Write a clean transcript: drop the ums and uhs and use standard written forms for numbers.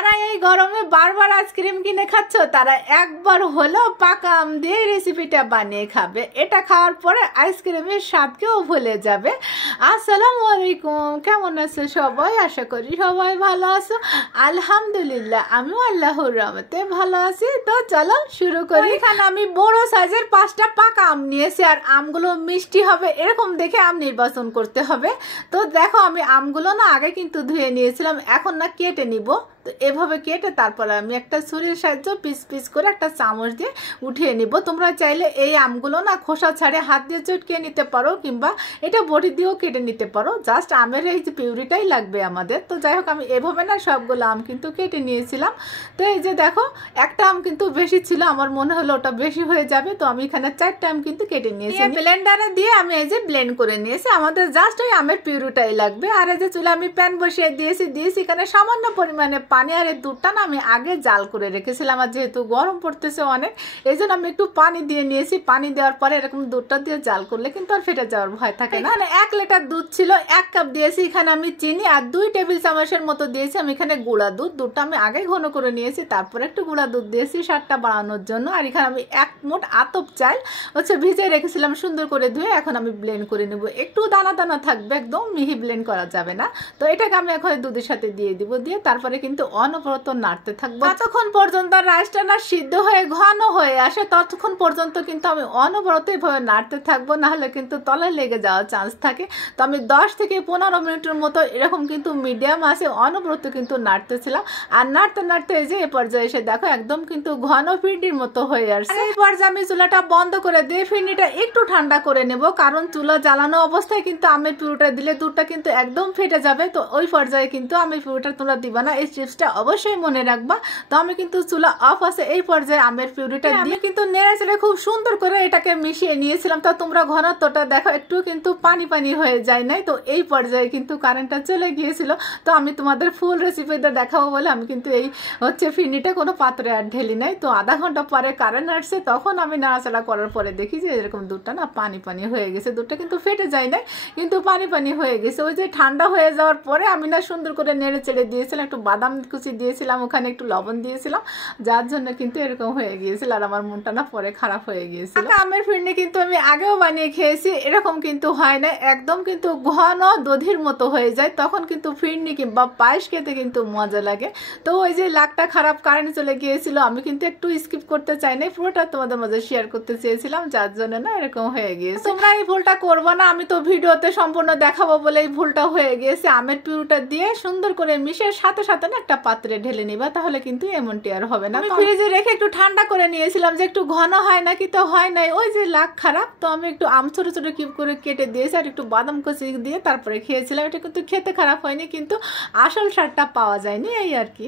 যারা এই গরমে বারবার আইসক্রিম কিনে খাচ্ছ তারা একবার হলেও পাকা আম দিয়ে রেসিপিটা বানিয়ে খাবে। এটা খাওয়ার পরে আইসক্রিমের স্বাদকেও ভুলে যাবে। আসসালামু আলাইকুম, কেমন আছো সবাই? আশা করি সবাই ভালো আছো। আলহামদুলিল্লাহ আমিও আল্লাহর রহমতে ভালো আছি। তো চলো শুরু করি। এখানে আমি বড় সাইজের 5টা পাকা আম নিয়েছি, আর আমগুলো মিষ্টি হবে এরকম দেখে আম নির্বাচন করতে হবে। তো দেখো আমি আমগুলো না আগে কিন্তু ধুয়ে নিয়েছিলাম, এখন না কেটে নিব। তো এভাবে কেটে তারপরে আমি একটা ছুরির সাহায্য পিস পিস করে একটা চামচ দিয়ে উঠিয়ে নিব। তোমরা চাইলে এই আমগুলো না খোসা ছাড়ে হাত দিয়ে চটকে নিতে পারো, কিংবা এটা বটি দিয়েও কেটে নিতে পারো। জাস্ট আমের এই যে পিউরিটাই লাগবে আমাদের। তো যাই হোক আমি এভাবে না সবগুলো আম কিন্তু কেটে নিয়েছিলাম। তো এই যে দেখো একটা আম কিন্তু বেশি ছিল, আমার মনে হলো ওটা বেশি হয়ে যাবে, তো আমি এখানে 4টা আম কিন্তু কেটে নিয়েছি। ব্লেন্ডারে দিয়ে আমি এই যে ব্লেন্ড করে নিয়েছি। আমাদের জাস্ট ওই আমের পিউরিটাই লাগবে। আর এই যে চুলে আমি প্যান বসিয়ে দিয়েছি এখানে সামান্য পরিমাণে পানি। আর এই দুধটা না আমি আগে জাল করে রেখেছিলাম, আর যেহেতু গরম পড়তেছে অনেক, এই জন্য আমি একটু পানি দিয়ে নিয়েছি। পানি দেওয়ার পরে এরকম দুধটা দিয়ে জাল করলে কিন্তু আর ফেটে যাওয়ার ভয় থাকে না। মানে 1 লিটার দুধ ছিল, 1 কাপ দিয়েছি এখানে আমি চিনি, আর 2 টেবিল চামচের মতো দিয়েছি আমি এখানে গুঁড়া দুধ। দুধটা আমি আগে ঘন করে নিয়েছি, তারপরে একটু গুঁড়া দুধ দিয়েছি স্বাদটা বাড়ানোর জন্য। আর এখানে আমি 1 মুঠ আতপ চাল ভিজিয়ে রেখেছিলাম সুন্দর করে ধুয়ে। এখন আমি ব্লেন্ড করে নেব। একটু দানা দানা থাকবে, একদম মিহি ব্লেন্ড করা যাবে না। তো এটাকে আমি এখন দুধের সাথে দিয়ে দিব। দিয়ে তারপরে কিন্তু অনবরত নাড়তে থাকবো যতক্ষণ পর্যন্ত রাইসটা না সিদ্ধ হয়ে ঘন হয়ে আসে, ততক্ষণ পর্যন্ত কিন্তু আমি অনবরত এভাবে নাড়তে থাকবো, নাহলে কিন্তু তলায় লেগে যাওয়ার চান্স থাকে। তো আমি 10 থেকে 15 মিনিটের মতো এরকম কিন্তু মিডিয়াম আছে অনবরত কিন্তু নাড়তেছিলাম। আর নাড়তে নাড়তে এই যে এ পর্যায়ে এসে দেখো একদম কিন্তু ঘন ফিরনির মতো হয়ে আসছে। এই পর্যায়ে আমি চুলাটা বন্ধ করে দিয়ে ফিরনিটা একটু ঠান্ডা করে নেব, কারণ চুলা জ্বালানো অবস্থায় কিন্তু আমের পিউরিটা দিলে দুধটা কিন্তু একদম ফেটে যাবে। তো ওই পর্যায়ে কিন্তু আমের পিউরিটা তোমরা দিবা না, এই টিপসটা অবশ্যই মনে রাখবা। তো আমি কিন্তু চুলা অফ আছে, এই পর্যায়ে আমের পিউরিটা দিয়ে কিন্তু নেড়ে চেড়ে খুব সুন্দর করে এটাকে মিশিয়ে নিয়েছিলাম। তো তোমরা ঘনত্বটা দেখো একটু কিন্তু পানি পানি হয়ে যায় নাই। তো এই পর্যায়ে কিন্তু কারেন্টটা চলে গিয়েছিল। তো আমি তোমাদের ফুল রেসিপিটা দেখাবো বলে আমি কিন্তু এই ফিরনিটা কোনো পাত্রে আর ঢেলি নাই। তো আধা ঘন্টা পরে কারেন্ট আসছে, তখন আমি নাড়াচাড়া করার পরে দেখি যে এরকম দুধটা না পানি পানি হয়ে গেছে। দুধটা কিন্তু ফেটে যায় নাই, কিন্তু পানি পানি হয়ে গেছে। ওই যে ঠান্ডা হয়ে যাওয়ার পরে আমি না সুন্দর করে নেড়ে চেড়ে দিয়েছিলাম, একটু বাদাম কুচি দিয়েছিলাম, ওখানে একটু লবণ দিয়েছিলাম, যার জন্য কিন্তু এরকম হয়ে গিয়েছিল। আর আমার মনটা না পরে খারাপ হয়ে গিয়েছিল। আমের ফিরনি কিন্তু আমি আগেও বানিয়ে খেয়েছি, এরকম কিন্তু হয় না, একদম কিন্তু ঘন দধির মতো হয়ে যায়। তখন কিন্তু ফিরনি কিংবা পায়েস খেতে কিন্তু মজা লাগে। তো ওই যে লাকটা খারাপ, কারেন্ট চলে গিয়েছিল, আমি কিন্তু একটু স্কিপ করতে চাই না, পুরোটা তোমাদের মাঝে শেয়ার করতে চেয়েছিলাম, যার জন্য না এরকম হয়ে গিয়েছে। তোমরা এই ভুলটা করবো না, আমি তো ভিডিওতে সম্পূর্ণ দেখাবো বলে এই ভুলটা হয়ে গিয়েছে। আমের পিউরিটা দিয়ে সুন্দর করে মিশিয়ে সাথে সাথে না একটা পাত্রে ঢেলে নিবা, তাহলে কিন্তু এমনটি আর হবে না। আমি ফ্রিজে রেখে একটু ঠান্ডা করে নিয়েছিলাম যে একটু ঘন হয় নাকি, তো হয় নাই। ওই যে লাক খারাপ, তো আমি একটু আম ছোট ছোট কিউব করে কেটে দিয়েছি, আর একটু বাদাম কুচি দিয়ে তারপরে খেয়েছিলাম। এটা কিন্তু খেতে খারাপ হয়নি, কিন্তু আসল স্বাদটা পাওয়া যায়নি, এই আর কি।